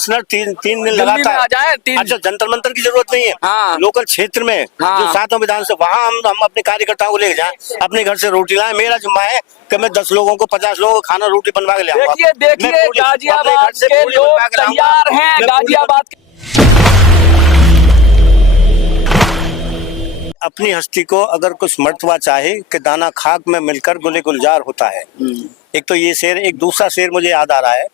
Pensioner तीन दिन दिल्ली में लगातार आ जाए अच्छा, जंतर मंतर की जरूरत नहीं है। हाँ। लोकल क्षेत्र में हाँ। जो 7 विधान से वहाँ हम अपने कार्यकर्ताओं को लेके जाएं, अपने घर से रोटी लाएं। मेरा जिम्मा है कि मैं 10 लोगों को 50 लोगों को खाना रोटी बनवा के ले आऊंगा। देखिए गाजियाबाद के लोग तैयार हैं। गाजियाबाद अपनी हस्ती को अगर कुछ मर्तबा चाहे कि दाना खाक में मिलकर गुले गुलजार होता है। एक तो ये शेर, एक दूसरा शेर मुझे याद आ रहा है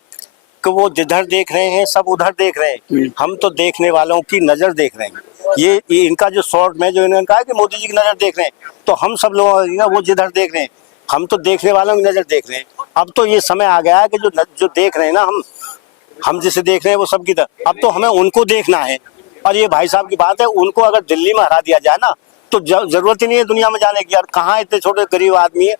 कि वो जिधर देख रहे हैं सब उधर देख रहे हैं, हम तो देखने वालों की नजर देख रहे हैं। ये इनका जो शॉर्ट में जो इन्होंने कहा कि मोदी जी की नजर देख रहे हैं, तो हम सब लोग वो जिधर देख रहे हैं, हम तो देखने वालों की नजर देख रहे हैं। अब तो ये समय आ गया है कि जो देख रहे हैं ना, हम जिसे देख रहे हैं वो सबकी तरह, अब तो हमें उनको देखना है। और ये भाई साहब की बात है, उनको अगर दिल्ली में हरा दिया जाए ना तो जरूरत ही नहीं है दुनिया में जाने की। यार कहाँ इतने छोटे गरीब आदमी है,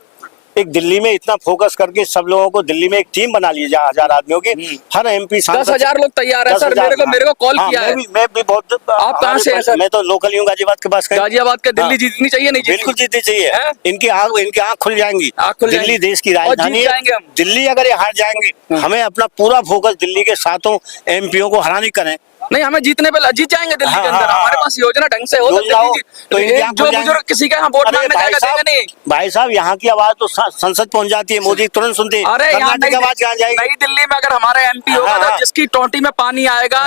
एक दिल्ली में इतना फोकस करके सब लोगों को दिल्ली में एक टीम बना ली जाए 1000 आदमियों की। हर MP 10,000 लोग तैयार है सर। मेरे को कॉल किया है। मैं भी बहुत। आप कहाँ से हैं सर? मैं तो लोकल ही हूँ, गाजियाबाद के पास। गाजियाबाद के दिल्ली जीतनी चाहिए नहीं? बिल्कुल जीतनी चाहिए। इनकी आँख खुल जाएंगी। दिल्ली देश की राजधानी है। दिल्ली अगर ये हार जाएंगे, हमें अपना पूरा फोकस दिल्ली के 7 MPओं को हराने करें। नहीं, हमें जीतने पे जीत जाएंगे दिल्ली के अंदर। हमारे पास योजना ढंग से हो तो जो बुजुर्ग किसी का यहाँ वोट मांगने जाएगा देंगे नहीं। भाई साहब, यहाँ की आवाज तो संसद पहुँच जाती है, मोदी तुरंत सुनते हैं। अरे कर्नाटक की आवाज कहाँ जाएगी? नई दिल्ली में अगर हमारा MP होगा तो जिसकी टोटी में पानी आएगा,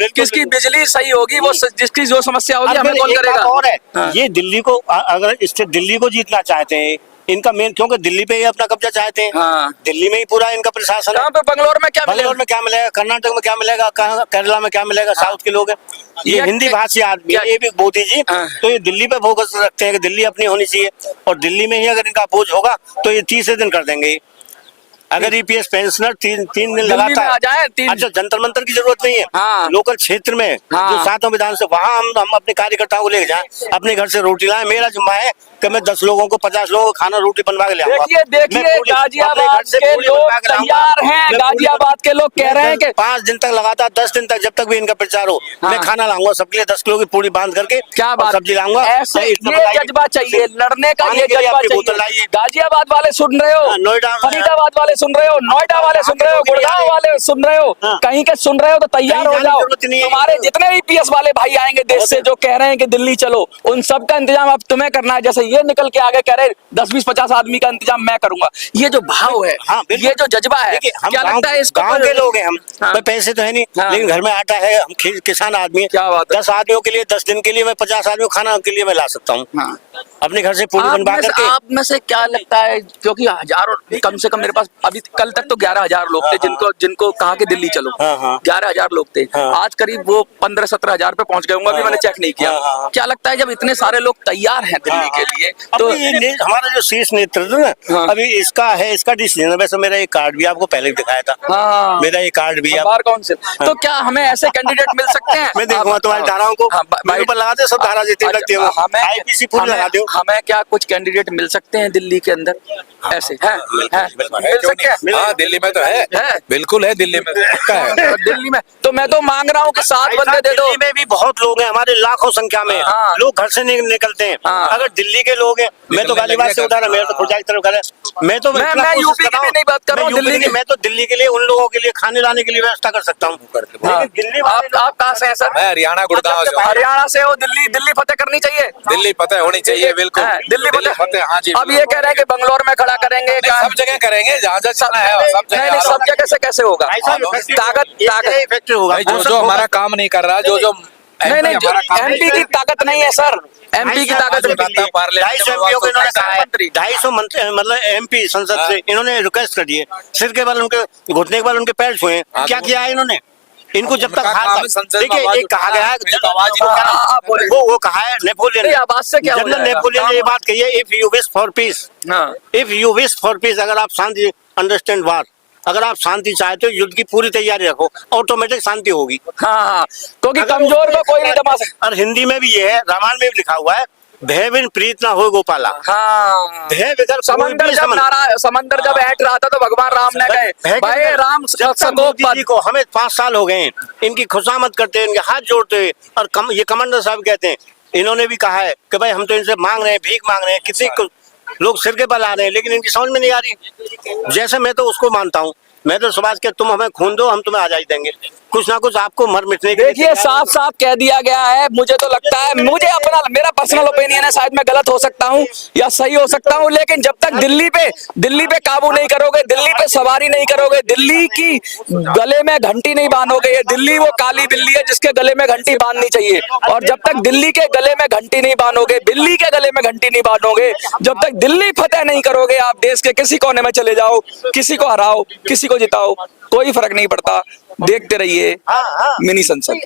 किसकी बिजली सही होगी, वो जिसकी जो समस्या होगी हमें कॉल करेगा। और है ये दिल्ली को, अगर दिल्ली को जीतना चाहते हैं, इनका मेन, क्योंकि दिल्ली पे ही अपना कब्जा चाहते हैं। दिल्ली में ही पूरा इनका प्रशासन है। बंगलोर में क्या मिलेगा? बंगलोर में क्या मिलेगा, कर्नाटक में क्या मिलेगा, केरला में क्या मिलेगा? साउथ के लोग हैं, ये हिंदी भाषी आदमी है, ये भी मोदी जी। तो ये दिल्ली पे फोकस रखते हैं कि दिल्ली अपनी होनी चाहिए, और दिल्ली में ही अगर इनका अपोज होगा तो ये 30 दिन कर देंगे। अगर EPS पेंशनर तीन दिन लगातार आ जाए अच्छा, जंतर मंतर की जरूरत नहीं है। लोकल क्षेत्र में जो 7 विधान से वहाँ हम अपने कार्यकर्ताओं को लेके जाएं, अपने घर से रोटी लाएं। मेरा जिम्मा है कि मैं 10 लोगों को 50 लोगों को खाना रोटी बनवा के ले आऊंगा। देखिए गाजियाबाद के लोग तैयार हैं। गाजियाबाद के लोग कह रहे हैं कि 5 दिन तक लगातार, 10 दिन तक, जब तक भी इनका प्रचार हो, मैं खाना लाऊंगा सबके लिए, 10 किलो की पूरी बांध करके। क्या बात, सब्जी लाऊंगा। ऐसे ये जज्बा चाहिए, लड़ने का ये जज्बा चाहिए। गाजियाबाद वाले सुन रहे हो, नोएडा, फरीदाबाद वाले सुन रहे हो, नोएडा वाले सुन रहे हो, गुड़गांव वाले सुन रहे हो, कहीं के सुन रहे हो तो तैयार हो जाओ। तुम्हारे जितने भी PS वाले भाई आएंगे देश से जो कह रहे हैं कि दिल्ली चलो, उन सब का इंतजाम अब तुम्हें करना है। जैसे ये निकल के आगे कह रहे 10, 20, 50 आदमी का इंतजाम मैं करूंगा। ये जो भाव है, ये जो जज्बा है, क्या लगता है इसको? गाँव के लोग हैं हम, पैसे तो है नहीं, लेकिन घर में आटा है, हम किसान आदमी है। 10 आदमियों के लिए 10 दिन के लिए मैं 50 आदमियों खाना के लिए मैं ला सकता हूँ अपने घर से पूरी बनवा करके। आप में से क्या लगता है, क्योंकि हजारों, कम से कम मेरे पास अभी कल तक तो 11,000 लोग थे जिनको कहा कि दिल्ली चलो। 11,000 लोग थे। आज करीब वो 15-17 हजार पे पहुंच गए होंगे। अभी मैंने चेक नहीं किया। क्या लगता है जब इतने सारे लोग तैयार हैं दिल्ली के लिए तो हमारा जो शीर्ष नेतृत्व है अभी इसका है, इसका डिसीजन। वैसे मेरा एक कार्ड भी आपको पहले दिखाया था। मेरा एक कार्ड भी है बार काउंसिल। तो क्या हमें ऐसे कैंडिडेट मिल सकते हैं? मैं देखूंगा तुम्हारी धाराओं को लगा दे, सब धारा जितनी लगती है IPC पूरी लगा दो। हमें क्या कुछ कैंडिडेट मिल सकते हैं दिल्ली के अंदर? ऐसे है मिल सकते हैं। हाँ, दिल्ली में तो है, बिल्कुल है, दिल्ली में है। दिल्ली में तो मैं तो मांग रहा हूँ कि 7 बंदे दे दो। दिल्ली में भी बहुत लोग हैं हमारे, लाखों संख्या में लोग घर से निकलते हैं। अगर दिल्ली के लोग हैं, मैं तो गाजियाबाद से उठा रहा, मेरा तो खुर्जा की तरफ घर है। मैं यूपी की भी नहीं बात कर रहा हूँ, दिल्ली की। मैं तो दिल्ली के लिए उन लोगों के लिए खाने लाने के लिए व्यवस्था कर सकता हूँ। दिल्ली आप कहाँ से हैं सर? मैं हरियाणा, गुड़गांव से। हरियाणा से हो? दिल्ली फतेह करनी चाहिए। दिल्ली फतेह होनी चाहिए, बिल्कुल दिल्ली फतेह। हाँ जी। अब ये कह रहे हैं कि बंगलोर में खड़ा करेंगे, सब जगह करेंगे, जहाँ जहाँ चलना है सब जगह। सब जगह से कैसे होगा? ताकत होगा। जो हमारा काम नहीं कर रहा, जो नहीं, MP की ताकत नहीं है सर। MP की ताकत 250 MPओं को इन्होंने कहा है, 250 मंत्री मतलब MP संसद से इन्होंने रिक्वेस्ट कर दिए, सिर के बल उनके घुटने के बल उनके पैर छुए। क्या किया है इन्होंने? इनको जब तक देखिए, एक कहा गया है, वो कहा है नेपोलियन जनरल नेपोलियन ने ये बात कही है, if you wish for piece, if you wish for piece, अगर आप शांति, अंडरस्टैंड वार, अगर आप शांति चाहते हो, युद्ध की पूरी तैयारी रखो, ऑटोमेटिक शांति होगी। क्योंकि कमजोर को कोई नहीं दबा सकता। और हिंदी में भी ये है, रामायण में भी लिखा हुआ है, भय बिन प्रीत ना हो गोपाला। भय बिगर समंदर जब ऐंठ रहा था तो भगवान राम ने कहे भाई राम जी को, हमें 5 साल हो गए इनकी खुशामद करते हैं, इनके हाथ जोड़ते हुए। और ये कमांडर साहब कहते हैं, इन्होंने भी कहा है कि भाई हम तो इनसे मांग रहे हैं, भीख मांग रहे हैं, किसी को लोग सिर के बल आ रहे हैं, लेकिन इनकी समझ में नहीं आ रही। जैसे मैं तो उसको मानता हूँ, मैं तो समाज के, तुम हमें खून दो, हम तुम्हें आजादी देंगे। कुछ ना कुछ आपको मर मिटने के लिए देखिए साफ साफ कह दिया गया है। मुझे तो लगता है, मुझे अपना मेरा पर्सनल ओपिनियन है, शायद मैं गलत हो सकता हूं या सही हो सकता हूं, लेकिन जब तक दिल्ली पे काबू नहीं करोगे, दिल्ली पे सवारी नहीं करोगे, दिल्ली की गले में घंटी नहीं बांधोगे, ये दिल्ली वो काली बिल्ली है जिसके गले में घंटी बांधनी चाहिए। और जब तक दिल्ली के गले में घंटी नहीं बांधोगे, दिल्ली के गले में घंटी नहीं बांधोगे, जब तक दिल्ली फतेह नहीं करोगे, आप देश के किसी कोने में चले जाओ, किसी को हराओ, किसी को जिताओ, कोई फर्क नहीं पड़ता। देखते रहिए मिनी संसद।